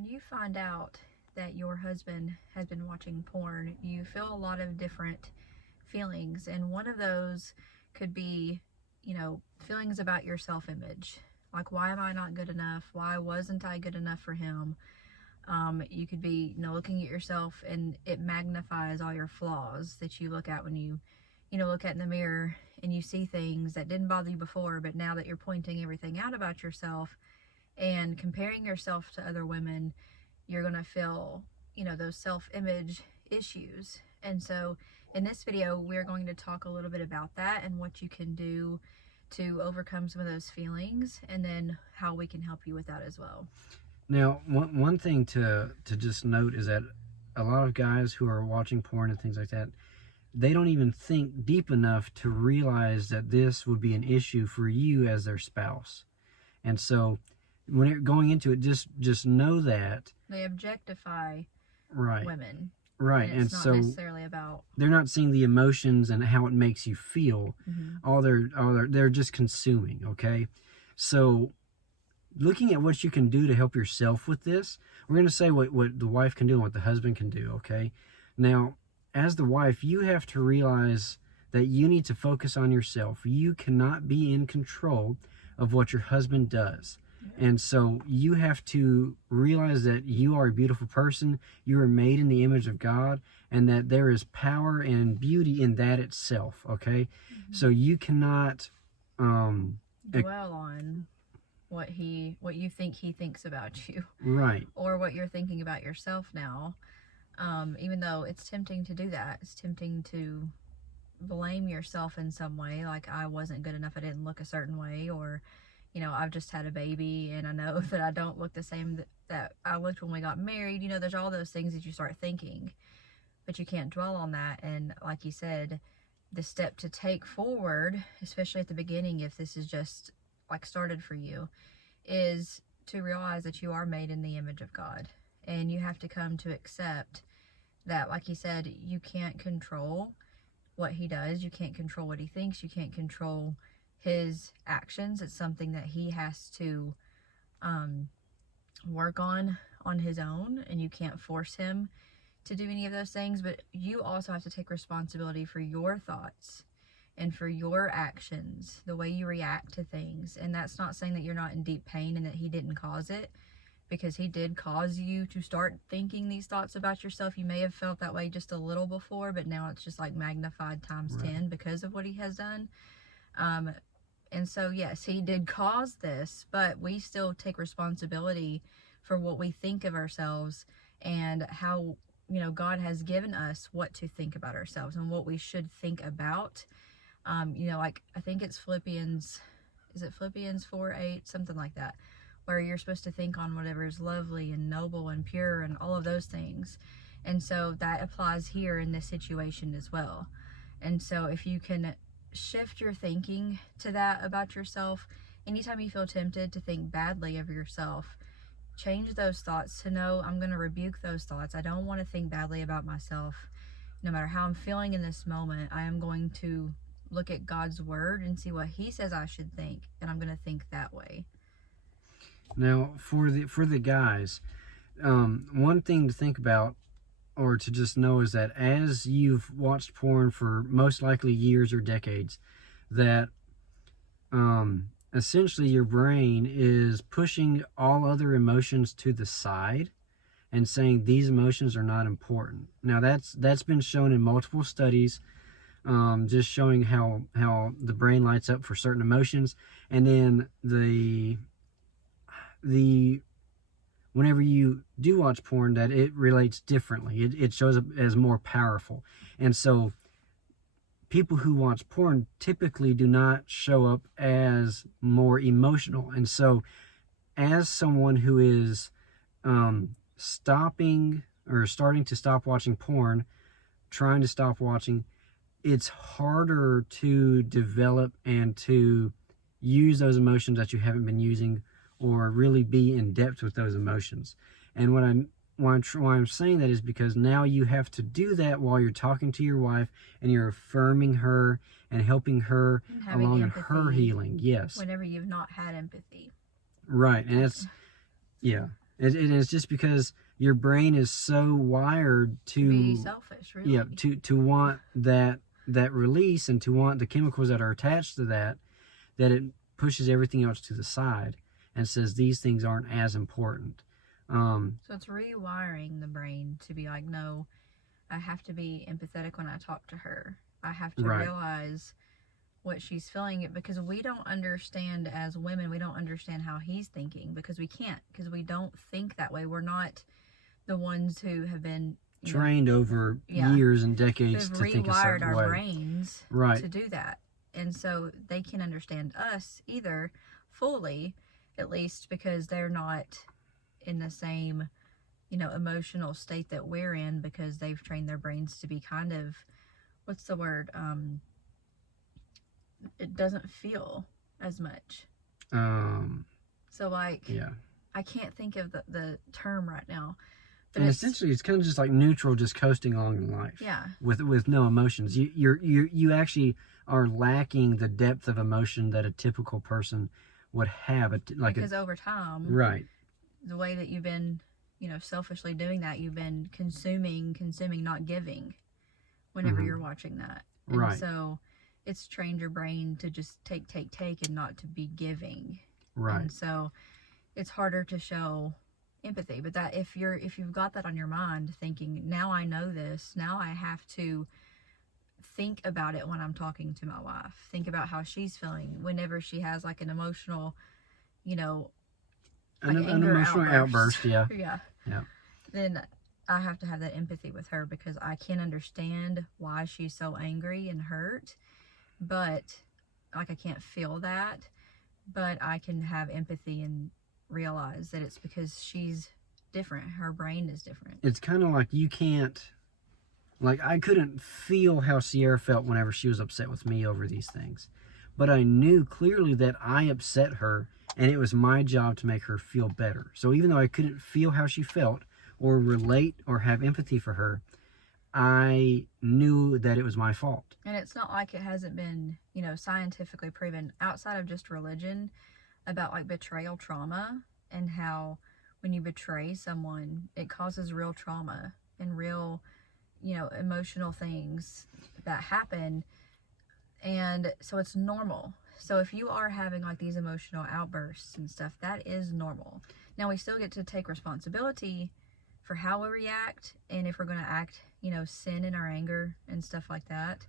when you find out that your husband has been watching porn, you feel a lot of different feelings, and one of those could be, feelings about your self-image. Like, why am I not good enough? Why wasn't I good enough for him? You could be, looking at yourself, and it magnifies all your flaws that you look at when you look at in the mirror, and you see things that didn't bother you before, but now that you're pointing everything out about yourself and comparing yourself to other women, you're going to feel, those self-image issues. And so in this video, we're going to talk a little bit about that and what you can do to overcome some of those feelings, and then how we can help you with that as well. Now, one thing to just note is that a lot of guys who are watching porn and things like that, they don't even think deep enough to realize that this would be an issue for you as their spouse. And so when you're going into it, just know that they objectify women. Right. And it's not necessarily about, they're not seeing the emotions and how it makes you feel. They're just consuming. Okay. So looking at what you can do to help yourself with this, we're going to say what the wife can do and what the husband can do. Okay. Now, as the wife, you have to realize that you need to focus on yourself. You cannot be in control of what your husband does. And so you have to realize that you are a beautiful person. You are made in the image of God, and that there is power and beauty in that itself. Okay. So you cannot dwell on what you think he thinks about you, right, or what you're thinking about yourself now. Even though it's tempting to do that, it's tempting to blame yourself in some way, like, I wasn't good enough, I didn't look a certain way, or I've just had a baby and I know that I don't look the same that I looked when we got married. There's all those things that you start thinking, but you can't dwell on that. And like you said, the step to take forward, especially at the beginning, if this is just like started for you, is to realize that you are made in the image of God, and you have to come to accept that, like you said, you can't control what he does, you can't control what he thinks, you can't control his actions. It's something that he has to work on his own, and you can't force him to do any of those things. But you also have to take responsibility for your thoughts and for your actions, the way you react to things. And that's not saying that you're not in deep pain and that he didn't cause it, because he did cause you to start thinking these thoughts about yourself. You may have felt that way just a little before, but now it's just like magnified times 10 because of what he has done. And so, yes, he did cause this, but we still take responsibility for what we think of ourselves, and how, God has given us what to think about ourselves and what we should think about. Like, I think it's Philippians 4:8, something like that, where you're supposed to think on whatever is lovely and noble and pure and all of those things. And so that applies here in this situation as well. And so if you can shift your thinking to that about yourself, anytime you feel tempted to think badly of yourself, change those thoughts to know, I'm going to rebuke those thoughts. I don't want to think badly about myself. No matter how I'm feeling in this moment, I am going to look at God's word and see what he says I should think, and I'm going to think that way. Now, for the guys, one thing to think about, or to just know, is that as you've watched porn for most likely years or decades, that essentially your brain is pushing all other emotions to the side and saying these emotions are not important. Now, that's been shown in multiple studies, just showing how the brain lights up for certain emotions, and then the whenever you do watch porn, that it relates differently. It shows up as more powerful. And so people who watch porn typically do not show up as more emotional. And so as someone who is stopping or starting to stop watching porn, trying to stop watching, it's harder to develop and to use those emotions that you haven't been using, or really be in depth with those emotions. And why I'm saying that is because now you have to do that while you're talking to your wife, and you're affirming her and helping her along in her healing. Yes. Whenever you've not had empathy. Right. And it's, yeah. It's just because your brain is so wired to be selfish, really. Yeah, to want that release and to want the chemicals that are attached to that it pushes everything else to the side and says these things aren't as important. So it's rewiring the brain to be like, no, I have to be empathetic when I talk to her. I have to realize what she's feeling, because we don't understand, as women, we don't understand how he's thinking, because we can't, because we don't think that way. We're not the ones who have been trained over years and decades to think a certain way. We've rewired our brains to do that. And so they can understand us either fully, at least, because they're not in the same, emotional state that we're in, because they've trained their brains to be kind of, what's the word? It doesn't feel as much. So like, I can't think of the term right now. But and essentially, it's kind of just like neutral, just coasting along in life. Yeah. With no emotions. You actually are lacking the depth of emotion that a typical person would have. Because over time, right, the way that you've been, selfishly doing that, you've been consuming, not giving. Whenever you're watching that, and so it's trained your brain to just take and not to be giving. Right. And so it's harder to show empathy. But that if you've got that on your mind, thinking, now I know this, now I have to think about it when I'm talking to my wife. Think about how she's feeling whenever she has like an emotional, an emotional outburst. Yeah. Then I have to have that empathy with her, because I can't understand why she's so angry and hurt, but like I can't feel that, but I can have empathy and realize that it's because she's different. Her brain is different. It's kind of like you can't, like I couldn't feel how Sierra felt whenever she was upset with me over these things, but I knew clearly that I upset her, and it was my job to make her feel better. So even though I couldn't feel how she felt or relate or have empathy for her, I knew that it was my fault. And it's not like it hasn't been, scientifically proven outside of just religion about like betrayal trauma, and how when you betray someone, it causes real trauma and real, emotional things that happen. And so it's normal. So if you are having like these emotional outbursts and stuff, that is normal. Now we still get to take responsibility for how we react, and if we're going to act, sin in our anger and stuff like that.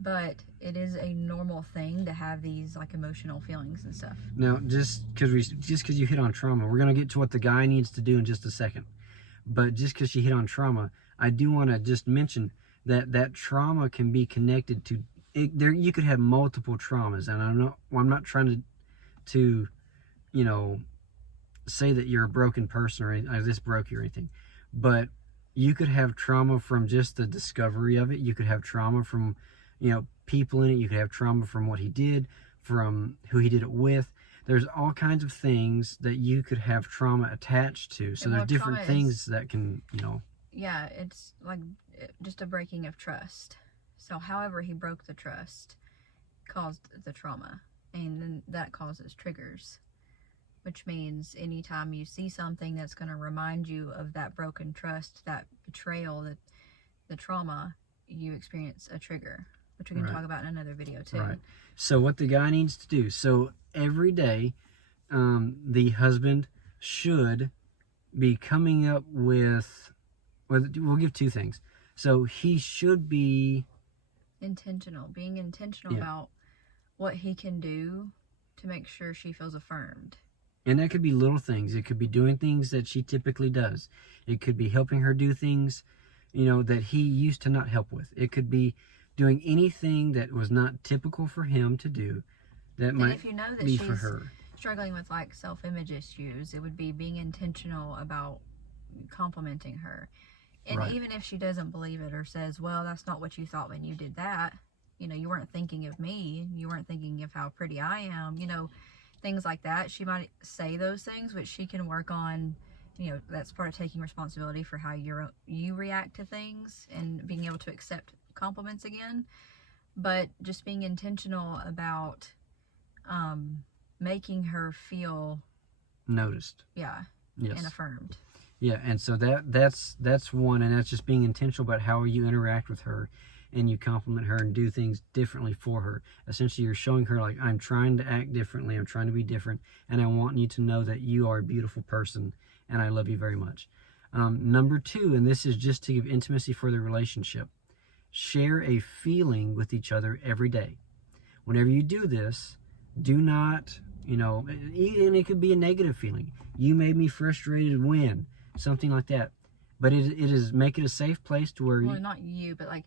But it is a normal thing to have these like emotional feelings and stuff. Now, just because you hit on trauma, we're going to get to what the guy needs to do in just a second. But just because you hit on trauma, I do want to just mention that trauma can be connected to it. There, you could have multiple traumas, and I'm not trying to say that you're a broken person or this broke you or anything, but you could have trauma from just the discovery of it. You could have trauma from people in it. You could have trauma from what he did, from who he did it with. There's all kinds of things that you could have trauma attached to. So there's different things that can, Yeah, it's like just a breaking of trust. So however he broke the trust caused the trauma, and then that causes triggers, which means anytime you see something that's going to remind you of that broken trust, that betrayal, that the trauma, you experience a trigger, which we can talk about in another video too. Right. So what the guy needs to do, so every day, the husband should be coming up with, we'll give two things. So he should be being intentional about what he can do to make sure she feels affirmed. And that could be little things. It could be doing things that she typically does. It could be helping her do things, that he used to not help with. It could be doing anything that was not typical for him to do that might be for her. Struggling with like self-image issues, it would be being intentional about complimenting her. And even if she doesn't believe it or says, well, that's not what you thought when you did that, you weren't thinking of me, you weren't thinking of how pretty I am, things like that. She might say those things, which she can work on. That's part of taking responsibility for how you react to things and being able to accept compliments again. But just being intentional about making her feel noticed. Yeah, Yes. and affirmed. Yeah, and so that's one, and that's just being intentional about how you interact with her, and you compliment her and do things differently for her. Essentially, you're showing her, like, I'm trying to act differently, I'm trying to be different, and I want you to know that you are a beautiful person, and I love you very much. Number two, and this is just to give intimacy for the relationship, share a feeling with each other every day. Whenever you do this, do not, and it could be a negative feeling. You made me frustrated when, something like that. But it is, make it a safe place to where Well, not you, but like,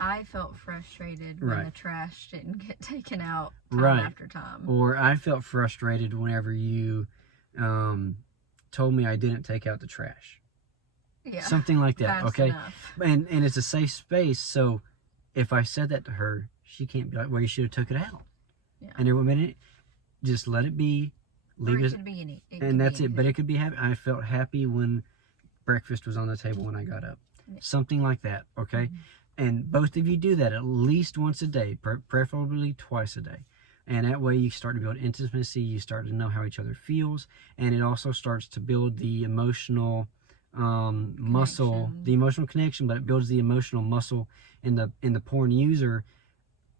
I felt frustrated when Right. the trash didn't get taken out Right. after time. Or I felt frustrated whenever you told me I didn't take out the trash. Yeah. Something like that, Fast okay? enough. And it's a safe space, so if I said that to her, she can't be like, well, you should have took it out. Yeah. And every minute, just let it be. Leave Or it, could be any, and that's it. But it could be happy. I felt happy when breakfast was on the table when I got up. Yeah. Something like that, okay? And both of you do that at least once a day, preferably twice a day. And that way you start to build intimacy, you start to know how each other feels, and it also starts to build the emotional muscle, the emotional connection, but it builds the emotional muscle in the porn user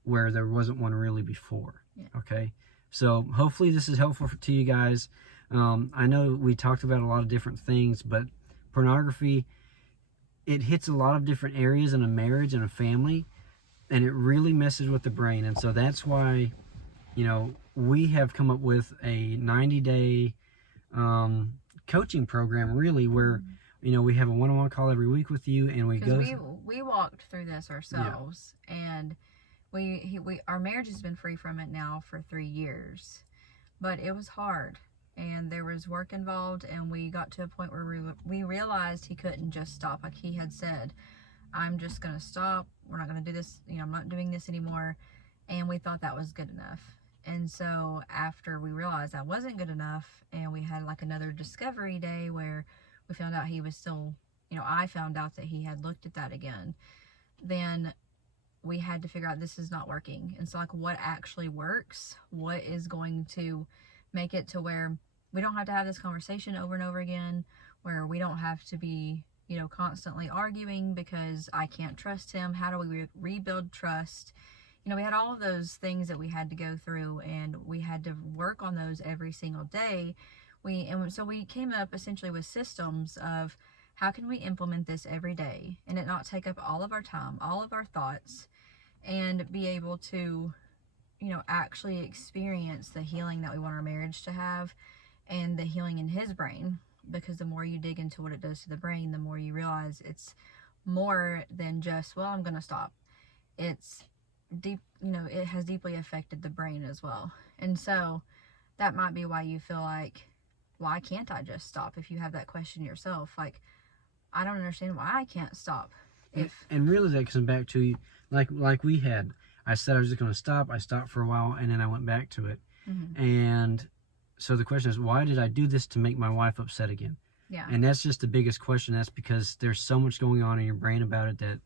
where there wasn't one really before. Yeah. Okay? So hopefully this is helpful to you guys. I know we talked about a lot of different things, but pornography, it hits a lot of different areas in a marriage and a family, and it really messes with the brain. And so that's why, we have come up with a 90-day coaching program, really, where we have a one-on-one call every week with you, and we go. We walked through this ourselves, and our marriage has been free from it now for 3 years, but it was hard, and there was work involved, and we got to a point where we realized he couldn't just stop. Like he had said, I'm just gonna stop. We're not gonna do this. I'm not doing this anymore, and we thought that was good enough. And so after we realized that wasn't good enough, and we had like another discovery day where we found out he was still, I found out that he had looked at that again, then we had to figure out this is not working. And so like, what actually works? What is going to make it to where we don't have to have this conversation over and over again, where we don't have to be, constantly arguing because I can't trust him. How do we rebuild trust? We had all of those things that we had to go through, and we had to work on those every single day. So we came up essentially with systems of how can we implement this every day and it not take up all of our time, all of our thoughts, and be able to, actually experience the healing that we want our marriage to have and the healing in his brain. Because the more you dig into what it does to the brain, the more you realize it's more than just, well, I'm going to stop. It's deep, it has deeply affected the brain as well. And so that might be why you feel like, why can't I just stop? If you have that question yourself, like, I don't understand why I can't stop. And really that comes back to, like we had, I said I was just going to stop. I stopped for a while, and then I went back to it. And so the question is, why did I do this to make my wife upset again? Yeah. And that's just the biggest question. That's because there's so much going on in your brain about it that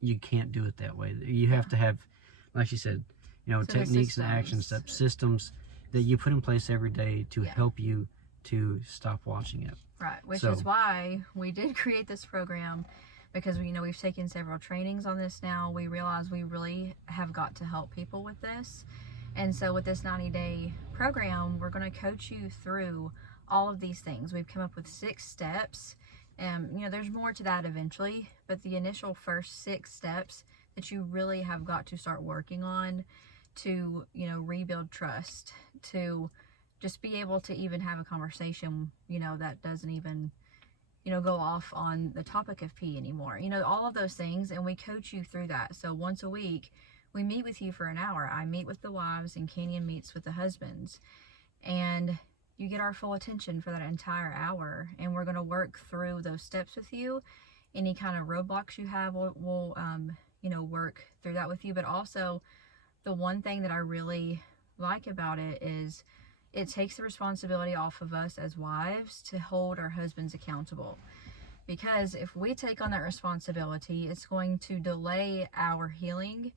you can't do it that way. You have to have, like she said, techniques and action steps, systems that you put in place every day to help you to stop watching it. Right, which is why we did create this program, because we've taken several trainings on this now. We realize we really have got to help people with this. And so with this 90-day program, we're going to coach you through all of these things. We've come up with 6 steps. There's more to that eventually, but the initial first 6 steps that you really have got to start working on to, rebuild trust, to just be able to even have a conversation, that doesn't even, go off on the topic of pee anymore. All of those things, and we coach you through that. So once a week, we meet with you for an hour. I meet with the wives, and Canyon meets with the husbands. And you get our full attention for that entire hour, and we're going to work through those steps with you. Any kind of roadblocks you have, we'll work through that with you. But also, the one thing that I really like about it is it takes the responsibility off of us as wives to hold our husbands accountable. Because if we take on that responsibility, it's going to delay our healing,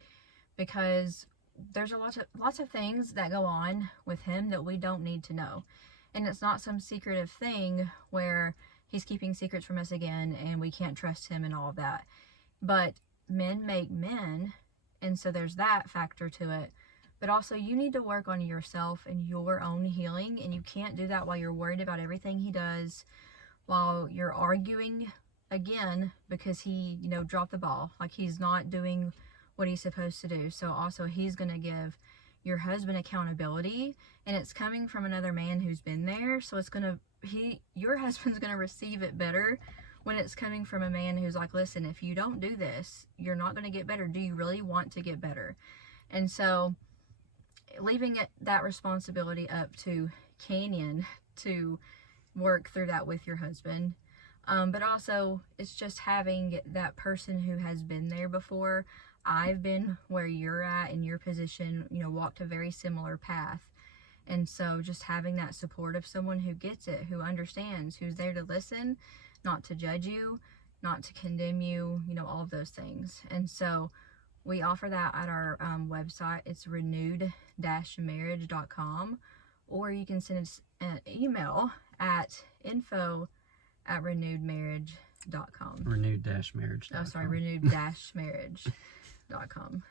because there's lots of things that go on with him that we don't need to know. And it's not some secretive thing where he's keeping secrets from us again and we can't trust him and all of that. But men make men, and so there's that factor to it. But also, you need to work on yourself and your own healing, and you can't do that while you're worried about everything he does, while you're arguing again because he, dropped the ball. Like, he's not doing what he's supposed to do. So also, he's going to give your husband accountability, and it's coming from another man who's been there. So it's going to, your husband's going to receive it better when it's coming from a man who's like, listen, if you don't do this, you're not going to get better. Do you really want to get better? And so leaving that responsibility up to Canyon to work through that with your husband. But also, it's just having that person who has been there before. I've been where you're at in your position, walked a very similar path. And so just having that support of someone who gets it, who understands, who's there to listen, not to judge you, not to condemn you, all of those things. And so we offer that at our website. It's renewed-marriage.com, or you can send us an email at info@renewedmarriage.com. Renewed-marriage.com. Oh, sorry, renewed-marriage.com.